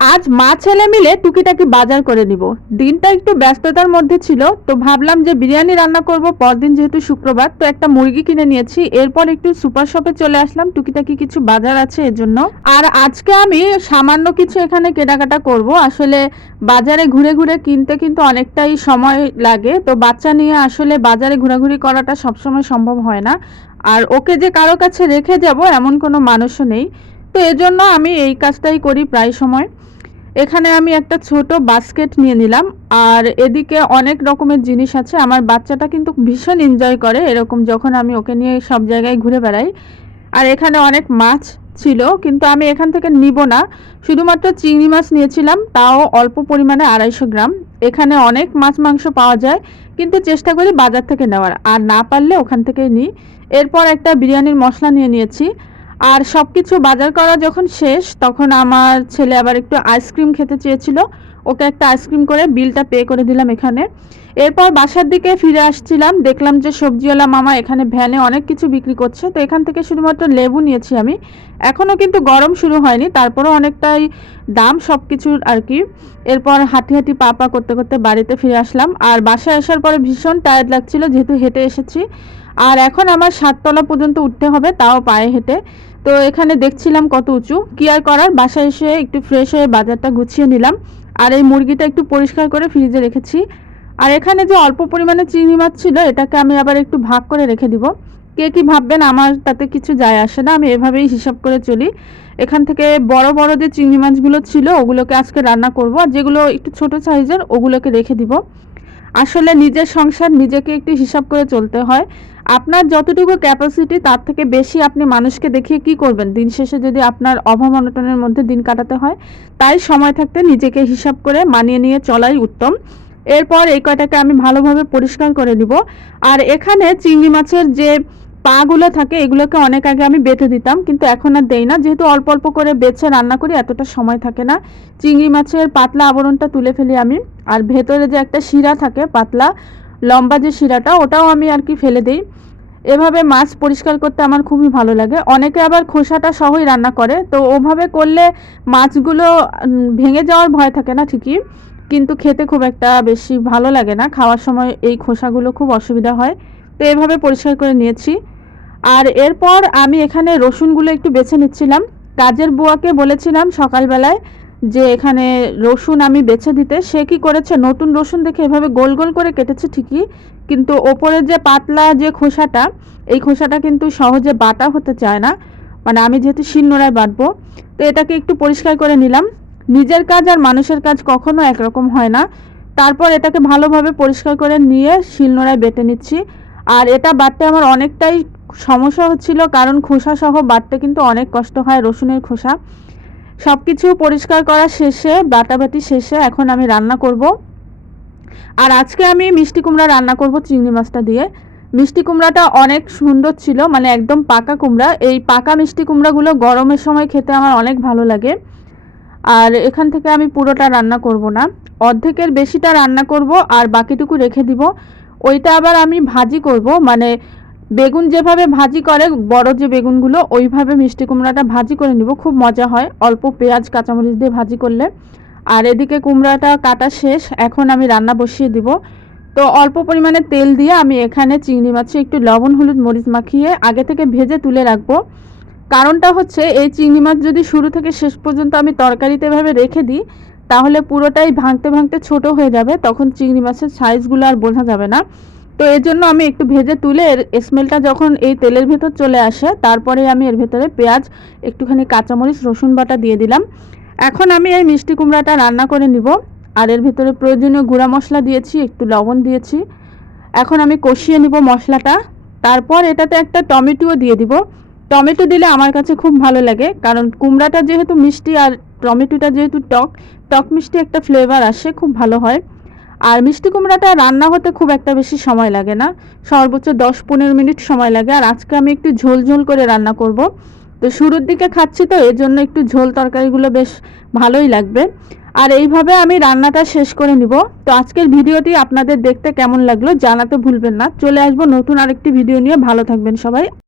আজ মা ছেলে মিলে টুকিটাকি বাজার করে নিব। দিনটা একটু ব্যস্ততার মধ্যে ছিল, তো ভাবলাম যে বিরিয়ানি রান্না করব, পরদিন যেহেতু শুক্রবার, তো একটা মুরগি কিনে নিয়েছি। এরপর একটু সুপার শপে চলে আসলাম, টুকিটাকি কিছু বাজার আছে এর জন্য আর আজকে আমি সামান্য কিছু এখানে কেনাকাটা করব। আসলে বাজারে ঘুরে ঘুরে কিনতে কিন্তু অনেকটাই সময় লাগে, তো বাচ্চা নিয়ে আসলে বাজারে ঘোরাঘুরি করাটা সবসময় সম্ভব হয় না। আর ওকে যে কারও কাছে রেখে যাব, এমন কোনো মানুষও নেই। তো এজন্য আমি এই কাজটাই করি প্রায় সময়। এখানে আমি একটা ছোট বাস্কেট নিয়ে নিলাম, আর এদিকে অনেক রকমের জিনিস আছে। আমার বাচ্চাটা কিন্তু ভীষণ এনজয় করে এরকম যখন আমি ওকে নিয়ে সব জায়গায় ঘুরে বেড়াই। আর এখানে অনেক মাছ ছিল, কিন্তু আমি এখান থেকে নিব না। শুধুমাত্র চিংড়ি মাছ নিয়েছিলাম, তাও অল্প পরিমাণে আড়াইশো গ্রাম। এখানে অনেক মাছ মাংস পাওয়া যায়, কিন্তু চেষ্টা করি বাজার থেকে নেওয়ার। আর না পারলে ওখান থেকেই নিই। এরপর একটা বিরিয়ানির মশলা নিয়ে নিয়েছি। আর সব কিছু বাজার করা যখন শেষ, তখন আমার ছেলে আবার একটু আইসক্রিম খেতে চেয়েছিল। ওকে একটা আইসক্রিম করে বিলটা পে করে দিলাম এখানে। এরপর বাসার দিকে ফিরে আসছিলাম। দেখলাম যে সবজিওয়ালা মামা এখানে ভ্যানে অনেক কিছু বিক্রি করছে। তো এখান থেকে শুধুমাত্র লেবু নিয়েছি আমি। এখনও কিন্তু গরম শুরু হয়নি, তারপরেও অনেকটাই দাম সব কিছুর আর কি। এরপর হাঁটি হাঁটি পা পা করতে করতে বাড়িতে ফিরে আসলাম। আর বাসায় আসার পরে ভীষণ টায়ার্ড লাগছিল, যেহেতু হেঁটে এসেছি। আর এখন আমার সাততলা পর্যন্ত উঠতে হবে, তাও পায়ে হেঁটে। তো এখানে দেখছিলাম কত উঁচু। কি আর করার? বাসায় এসে একটু ফ্রেশ হয়ে বাজারটা গুছিয়ে নিলাম। আর এই মুরগিটা একটু পরিষ্কার করে ফ্রিজে রেখেছি। আর এখানে যে অল্প পরিমাণে চিংড়ি মাছ ছিল, এটাকে আমি আবার একটু ভাগ করে রেখে দিব। কে কি ভাববেন, আমার তাতে কিছু যায় আসে না। আমি এভাবেই হিসাব করে চলি। এখান থেকে বড় বড় যে চিংড়ি মাছগুলো ছিল, ওগুলোকে আজকে রান্না করব। আর যেগুলো একটু ছোট সাইজের ওগুলোকে রেখে দিব। আসলে নিজের সংসার নিজেকে একটু হিসাব করে চলতে হয়। আপনার যতটুকু ক্যাপাসিটি তার থেকে বেশি আপনি মানুষকে দেখিয়ে কি করবেন? দিন শেষে যদি আপনার অভাব অনটনের মধ্যে দিন কাটাতে হয়, তাই সময় থাকতে নিজেকে হিসাব করে মানিয়ে নিয়ে চলাই উত্তম। এরপর এই কয়টাকে আমি ভালোভাবে পরিষ্কার করে দিব আর এখানে চিংড়ি মাছের যে পাগুলো থাকে, এগুলোকে অনেক আগে আমি বেটে দিতাম, কিন্তু এখন আর দেই না। যেহেতু অল্প অল্প করে বেছে রান্না করি, এতটা সময় থাকে না। চিংড়ি মাছের পাতলা আবরণটা তুলে ফেলি আমি। আর ভেতরে যে একটা শিরা থাকে, পাতলা, লম্বা যে শিরাটা, ওটাও আমি আর কি ফেলে দিই। এভাবে মাছ পরিষ্কার করতে আমার খুবই ভালো লাগে। অনেকে আবার খোসাটা সহই রান্না করে। তো ওভাবে করলে মাছগুলো ভেঙে যাওয়ার ভয় থাকে না ঠিকই, কিন্তু খেতে খুব একটা বেশি ভালো লাগে না। খাওয়ার সময় এই খোসাগুলো খুব অসুবিধা হয়। তো এভাবে পরিষ্কার করে নিয়েছি। আর এরপর আমি এখানে রসুনগুলো একটু বেছে নিচ্ছিলাম। কাজের বুয়াকে বলেছিলাম সকালবেলায় যে এখানে রসুন আমি বেছে দিতে। সে কি করেছে? নতুন রসুন দেখে এভাবে গোল গোল করে কেটেছে ঠিকই, কিন্তু ওপরের যে পাতলা যে খোসাটা, এই খোসাটা কিন্তু সহজে বাটা হতে চায় না। মানে আমি যেহেতু শিলনোড়ায় বাটবো, তো এটাকে একটু পরিষ্কার করে নিলাম। নিজের কাজ আর মানুষের কাজ কখনো একরকম হয় না। তারপর এটাকে ভালোভাবে পরিষ্কার করে নিয়ে শিলনোড়ায় বেটে নিচ্ছি। আর এটা বাটতে আমার অনেকটাই সমস্যা হচ্ছিল, কারণ খোসা সহ বাটতে কিন্তু অনেক কষ্ট হয় রসুনের খোসা। সব কিছু পরিষ্কার করা শেষে, বাটাবাটি শেষে এখন আমি রান্না করব। আর আজকে আমি মিষ্টি কুমড়া রান্না করব চিংড়ি মাছটা দিয়ে। মিষ্টি কুমড়াটা অনেক সুন্দর ছিল মানে একদম পাকা কুমড়া। এই পাকা মিষ্টি কুমড়াগুলো গরমের সময় খেতে আমার অনেক ভালো লাগে। আর এখান থেকে আমি পুরোটা রান্না করব না। অর্ধেকের বেশিটা রান্না করব আর বাকিটুকু রেখে দিব। ওইটা আবার আমি ভাজি করব মানে বেগুন যেভাবে ভাজি করে, বড় যে বেগুনগুলো, ওইভাবে মিষ্টি কুমড়াটা ভাজি করে নিব, খুব মজা হয়, অল্প পেঁয়াজ, কাঁচামরিচ দিয়ে ভাজি করলে। আর এদিকে কুমড়াটা কাটা শেষ, এখন আমি রান্না বসিয়ে দিব। তো অল্প পরিমাণে তেল দিয়ে আমি এখানে চিংড়ি মাছে একটু লবণ, হলুদ, মরিচ মাখিয়ে আগে থেকে ভেজে তুলে রাখব। কারণটা হচ্ছে, এই চিংড়ি মাছ যদি শুরু থেকে শেষ পর্যন্ত আমি তরকারিতে এভাবে রেখে দিই তাহলে পুরোটাই ভাঙতে ভাঙতে ছোট হয়ে যাবে, তখন চিংড়ি মাছের সাইজগুলো আর বোঝা যাবে না। তো এর জন্য আমি একটু ভেজে তুলে এর স্মেলটা যখন এই তেলের ভেতর চলে আসে, তারপরে আমি এর ভেতরে পেঁয়াজ, একটুখানি কাঁচামরিচ, রসুন বাটা দিয়ে দিলাম। এখন আমি এই মিষ্টি কুমড়াটা রান্না করে নিব। আর এর ভেতরে প্রয়োজনীয় গুঁড়া মশলা দিয়েছি, একটু লবণ দিয়েছি। এখন আমি কষিয়ে নিব মশলাটা। তারপর এটাতে একটা টমেটোও দিয়ে দিব। টমেটো দিলে আমার কাছে খুব ভালো লাগে, কারণ কুমড়াটা যেহেতু মিষ্টি আর টমেটোটা যেহেতু টক টক মিষ্টি একটা ফ্লেভার আসে, খুব ভালো হয়। আর মিষ্টি কুমড়াটা রান্না হতে খুব একটা বেশি সময় লাগে না। সর্বোচ্চ দশ পনেরো মিনিট সময় লাগে। আর আজকে আমি একটু ঝোল ঝোল করে রান্না করব। তো শুরুর দিকে খাচ্ছি তো, এর জন্য একটু ঝোল তরকারিগুলো বেশ ভালোই লাগবে। আর এইভাবে আমি রান্নাটা শেষ করে নিব। তো আজকের ভিডিওটি আপনাদের দেখতে কেমন লাগল জানাতে ভুলবেন না। চলে আসব নতুন আরেকটি ভিডিও নিয়ে। ভালো থাকবেন সবাই।